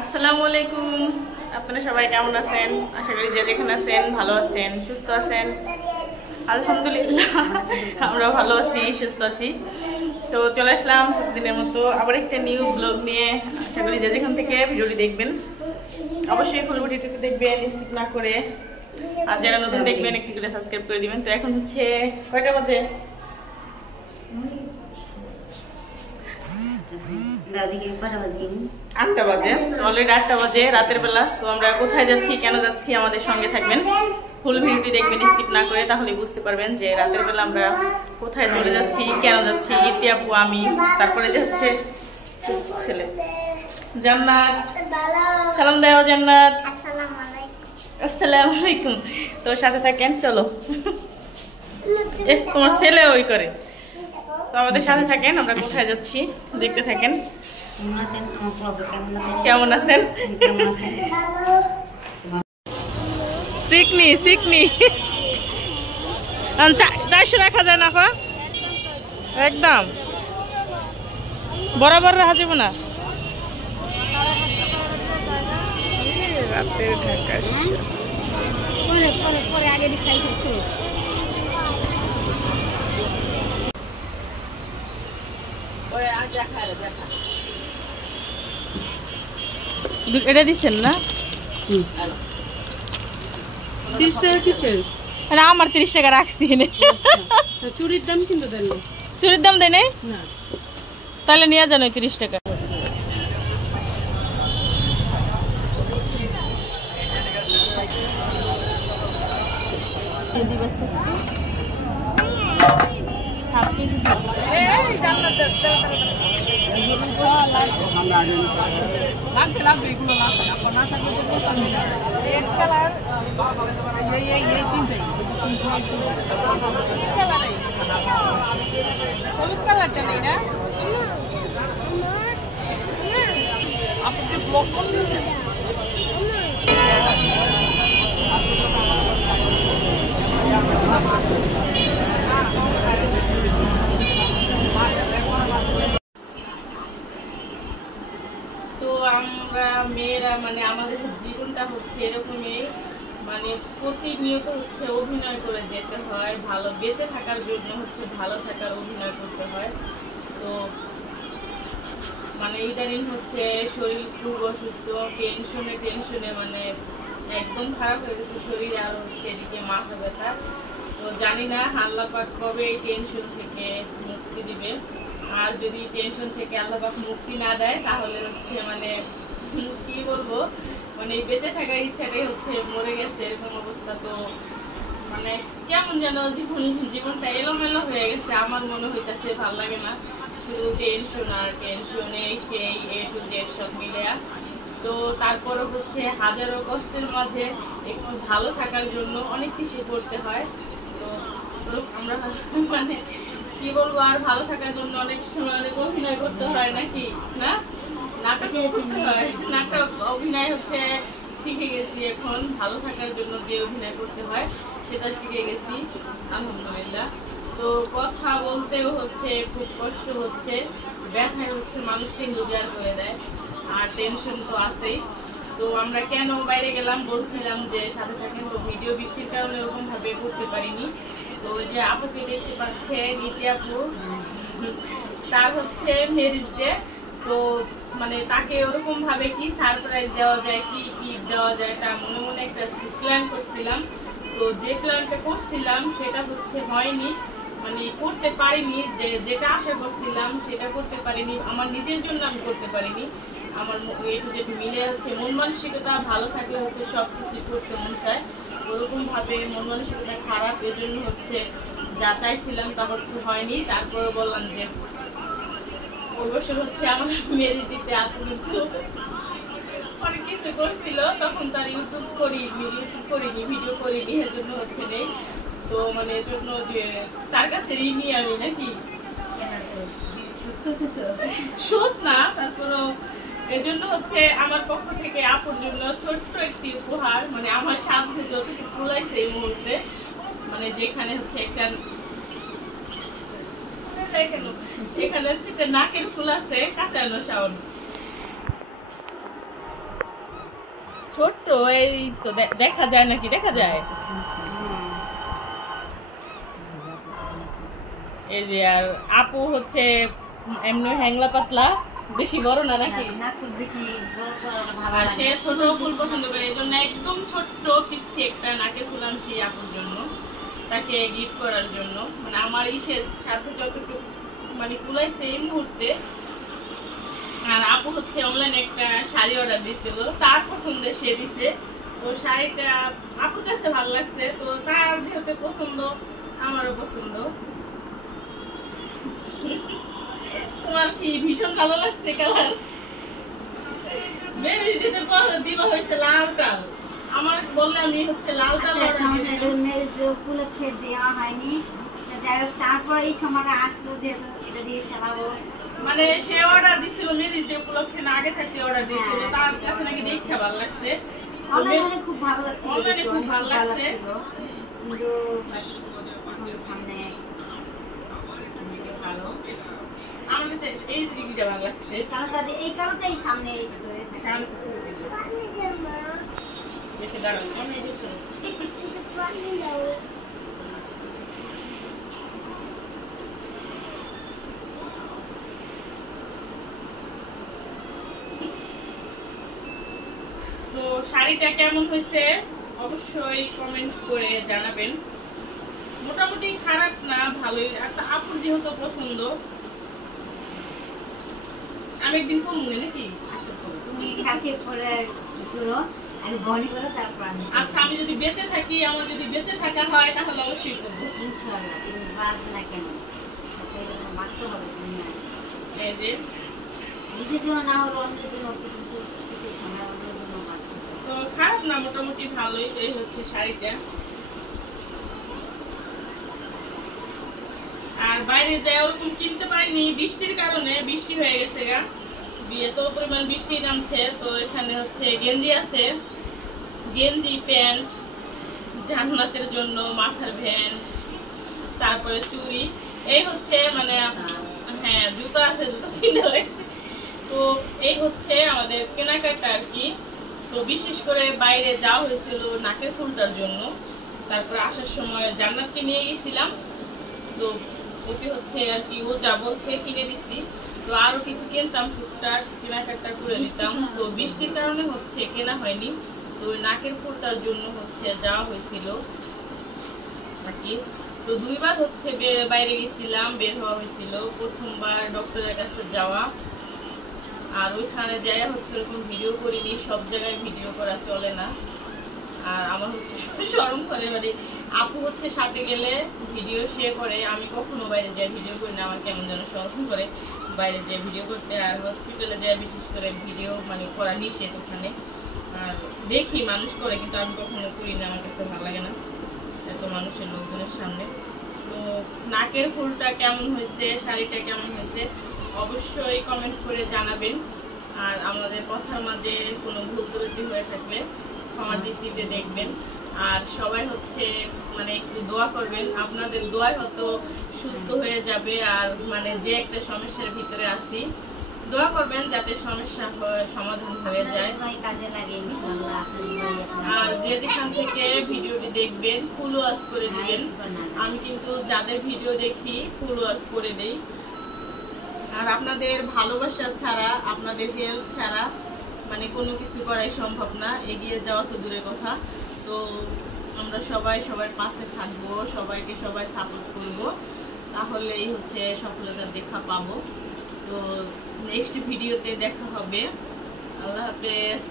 আসসালামু আলাইকুম। আপনারা সবাই কেমন আছেন? আশা করি যে যেখানে আছেন ভালো আছেন, সুস্থ আছেন। আলহামদুলিল্লাহ আমরা ভালো আছি, সুস্থ আছি। তো চলে আসলাম প্রতিদিনের মতো আবার একটা নিউ ব্লগ নিয়ে। আশা করি যে যেখান থেকে ভিডিওটি দেখবেন অবশ্যই ফুল ভিডিওটি দেখবেন, স্কিপ না করে। আর যারা নতুন দেখবেন একটু করে সাবস্ক্রাইব করে দিবেন। তো এখন হচ্ছে কয়টা বাজে? 8টা বাজে, অলরেডি 8টা বাজে রাতের বেলা। তো আমরা কোথায় যাচ্ছি, কেন যাচ্ছি, আমাদের সঙ্গে থাকবেন, ফুল ভিডিওটি দেখবেন স্কিপ না করে, তাহলে বুঝতে পারবেন যে রাতের বেলা আমরা কোথায় চলে যাচ্ছি, কেন যাচ্ছি। ইতি আপু, আমি, তারপরে যাচ্ছে ছেলে জান্নাত। সালাম দাও জান্নাত। আসসালামু আলাইকুম। তো সাথে থাকেন, চলো। তোমার ছেলে ওই করে। তো আমাদের সাথে থাকেন, আমরা কোথায় যাচ্ছি দেখতে থাকেন। কেমন আছেন? সিকনি সিকনি 400 রাখা যায় না পা, একদম বরাবর রাখা যাবে না। রাতের ঢাকা এটা দিচ্ছেন না? 30 টাকা কিসের? আমার 30 টাকা রাখছি। চুরির দাম কিন্তু দেন না। চুরির দাম দেয় নাই? না। তাহলে নিয়ে যান 30 টাকা। হলুদ কালারটা নেই না? আপনি ব্লক করতেছেন? তো আমরা মেয়েরা মানে আমাদের জীবনটা হচ্ছে এরকমই, মানে প্রতিনিয়ত হচ্ছে অভিনয় করে যেতে হয়। ভালো বেঁচে থাকার জন্য হচ্ছে ভালো থাকার অভিনয় করতে হয়। তো মানে ইদানিং হচ্ছে শরীর খুব অসুস্থ, টেনশনে মানে একদম খারাপ হয়ে গেছে শরীর। আর হচ্ছে এদিকে মাথা ব্যথা। তো জানি না আল্লাহ পাক কবে এই টেনশন থেকে মুক্তি দিবে। আর যদি টেনশন থেকে আল্লাহ পাক মুক্তি না দেয় তাহলে হচ্ছে মানে কি বলবো, মানে বেঁচে থাকার ইচ্ছাটাই হচ্ছে মরে গেছে, এরকম অবস্থা। তো মানে কেমন যেন জীবনটা এলোমেলো হয়ে গেছে। আমার মনে হইতেছে ভালো লাগে না, শুধু টেনশন আর টেনশন, এই সেই A to Z সব মিলে। তো তারপরে হচ্ছে হাজারো কষ্টের মাঝে একটু ভালো থাকার জন্য অনেক কিছু করতে হয়। তো আমরা মানে কি বলবো, আর ভালো থাকার জন্য অনেক সময় অনেক অভিনয় করতে হয়, নাকি না? নাটক অভিনয় হচ্ছে শিখে গেছি এখন। ভালো থাকার জন্য যে অভিনয় করতে হয় সেটা শিখে গেছি আলহামদুলিল্লাহ। তো কথা বলতেও হচ্ছে খুব কষ্ট হচ্ছে, ব্যথায় হচ্ছে মানুষকে লুজার করে দেয়। আর টেনশন তো আছেই। তো আমরা কেন বাইরে গেলাম বলছিলাম যে সাথে থাকেন। তো ভিডিও বৃষ্টির কারণে ওরকম ভাবে করতে পারিনি। তো যে আপুকে দেখতে পাচ্ছে নীতি আপু, তার হচ্ছে ম্যারেজ ডে। তো মানে তাকে ওরকম ভাবে কি সারপ্রাইজ দেওয়া যায়, কি গিফট দেওয়া যায়, তার মনে মনে একটা প্ল্যান করছিলাম। তো যে প্ল্যানটা করছিলাম সেটা হচ্ছে হয়নি, মানে করতে পারিনি। যেটা আশা করছিলাম সেটা করতে পারিনি। আমার নিজের জন্য আমি করতে পারিনি। আমার A to Z মিলে হচ্ছে মন মানসিকতা ভালো থাকলে হচ্ছে সবকিছু করতে মন চায়। ওরকম ভাবে মন মানসিকতা খারাপ, এজন্য হচ্ছে যা চাইছিলাম তা হচ্ছে হয়নি। তারপরে বললাম যে ওই বছর হচ্ছে আমার মেরিট দিতে আপু কিন্তু অনেক কিছু করছিল, তখন তার ইউটিউব করিনি, ভিডিও করিনি, এর জন্য হচ্ছে নেই। তো মানে এর জন্য যে তার কাছে ঋণী আমি, নাকি শোধ না, তারপরও এজন্য হচ্ছে আমার পক্ষ থেকে আপুর জন্য ছোট্ট একটি উপহার, মানে আমার সাথে যতটুকু কুলাইছে এই মুহূর্তে, মানে যেখানে হচ্ছে একটা এখানে হচ্ছে একটা নাকের ফুল আছে, কাঁচানো শাওন। ছোট্ট এই তো দেখা যায় নাকি, দেখা যায় এই যে। আর আপু হচ্ছে এমনি হ্যাংলা পাতলা, বেশি বড় না নাকি, আর সে ছোট ফুল পছন্দ করে, এই জন্য একদম ছোট্ট পিচ্ছি একটা নাকের ফুল আনছি আপুর জন্য, তাকে গিফট করার জন্য। মানে আমার ইসের সাথে যতটুকু মানে কুলাইছে এই মুহূর্তে। আর আপু হচ্ছে অনলাইনে একটা শাড়ি অর্ডার দিছিল, তার পছন্দে সে দিছে। তো শাড়িটা আপুর কাছে ভালো লাগছে, তো তার যেহেতু পছন্দ আমারও পছন্দ। তোমার কি ভীষণ ভালো লাগছে কালার? মেরে দিতে পারো, দিবা হইছে লালটা। আমার বললে আমি হচ্ছে লালটা অর্ডার দিয়েছি, মেরেজ উপলক্ষে দেওয়া হয়নি। যাই হোক, তারপর এই সময়টা আসলো যে এটা দিয়ে চালাবো। মানে সে অর্ডার দিছিল মেরিজ ডে উপলক্ষে, না আগে থাকতে অর্ডার দিছিল। তার কাছে নাকি দেখতে ভালো লাগছে, অনলাইনে খুব ভালো লাগছে, অনলাইনে খুব ভালো লাগছে, কিন্তু সামনে ভালো আমার কাছে এই জিনিসটা ভালো লাগছে। এই কারণটাই সামনে দেখে দাঁড়ান এমনি দেখছো। তো শাড়িটা কেমন হয়েছে অবশ্যই কমেন্ট করে জানাবেন। মোটামুটি খারাপ না, ভালোই। আর আপুর যেহেতু পছন্দ, আমি একদিন পরবো নাকি? আচ্ছা, তুমি কালকে পরে করো, আগে বডি করো, তারপর আমি। আচ্ছা, আমি যদি বেঁচে থাকি, আমার যদি বেঁচে থাকা হয় তাহলে অবশ্যই করবো ইনশাআল্লাহ। তুমি বাঁচবে না কেন, বাঁচতে হবে। এই যে নিজের জন্য না হলো অন্যের জন্য, কিছু সময় অন্যের জন্য বাঁচতে হবে। তো খারাপ না, মোটামুটি ভালোই। এই হচ্ছে শাড়িটা। আর বাইরে যাই ওরকম কিনতে পারিনি বৃষ্টির কারণে, বৃষ্টি হয়ে গেছে গা, এত পরিমাণ বৃষ্টি নামছে। তো এখানে হচ্ছে গেঞ্জি আছে, গেঞ্জি, প্যান্ট, জান্নাতের জন্য মাথার ভ্যান, তারপরে চুড়ি, এই হচ্ছে মানে হ্যাঁ জুতো আছে, জুতো কিনে লাগছে। তো এই হচ্ছে আমাদের কেনাকাটা আর কি। তো বিশেষ করে বাইরে যাওয়া হয়েছিল নাকের ফুলটার জন্য, তারপরে আসার সময় জান্নাতকে নিয়ে গেছিলাম। তো ওকে হচ্ছে আর কি ও যা বলছে কিনে দিছি। তো আরো কিছু কিনতাম, টুকটাক কেনাকাটা করে দিতাম। তো বৃষ্টির কারণে হচ্ছে কেনা হয়নি। তো নাকের ফুলটার জন্য হচ্ছে যাওয়া হয়েছিল আর কি। তো দুইবার হচ্ছে বাইরে গেছিলাম, বের হওয়া হয়েছিল। প্রথমবার ডক্টরের কাছে যাওয়া, আর ওইখানে যাই হচ্ছে ওরকম ভিডিও করিনি, সব জায়গায় ভিডিও করা চলে না। আর আমার হচ্ছে শরম করে, মানে আপু হচ্ছে সাথে গেলে ভিডিও শেয়ার করে, আমি কখনো বাইরে যাই ভিডিও করি না। আমার কেমন যেন শরম করে বাইরে যেয়ে ভিডিও করতে। আর হসপিটালে যাই বিশেষ করে ভিডিও মানে করা নিষেধ ওখানে। আর দেখি মানুষ করে, কিন্তু আমি কখনো করি না, আমার কাছে ভালো লাগে না এত মানুষের লোকজনের সামনে। তো নাকের ফুলটা কেমন হয়েছে, শাড়িটা কেমন হয়েছে অবশ্যই কমেন্ট করে জানাবেন। আর আমাদের কথার মাঝে কোনো ভুল ত্রুটি হয়ে থাকলে আমার দৃষ্টিতে দেখবেন। আর সবাই হচ্ছে মানে একটু দোয়া করবেন, আপনাদের দোয়ায় হয়তো সুস্থ হয়ে যাবে। আর মানে যে একটা সমস্যার ভিতরে আছি, দোয়া করবেন যাতে সমস্যা সমাধান হয়ে যায়। আর যে যেখান থেকে ভিডিওটি দেখবেন ফুল ওয়াচ করে দিবেন। আমি কিন্তু যাদের ভিডিও দেখি ফুল ওয়াচ করে দেই। আর আপনাদের ভালোবাসা ছাড়া, আপনাদের হেল্প ছাড়া মানে কোনো কিছু করাই সম্ভব না, এগিয়ে যাওয়া তো দূরের কথা। তো আমরা সবাই সবার পাশে থাকবো, সবাইকে সবাই সাপোর্ট করবো, তাহলেই হচ্ছে সফলতার দেখা পাবো। তো নেক্সট ভিডিওতে দেখা হবে। আল্লাহ হাফেজ।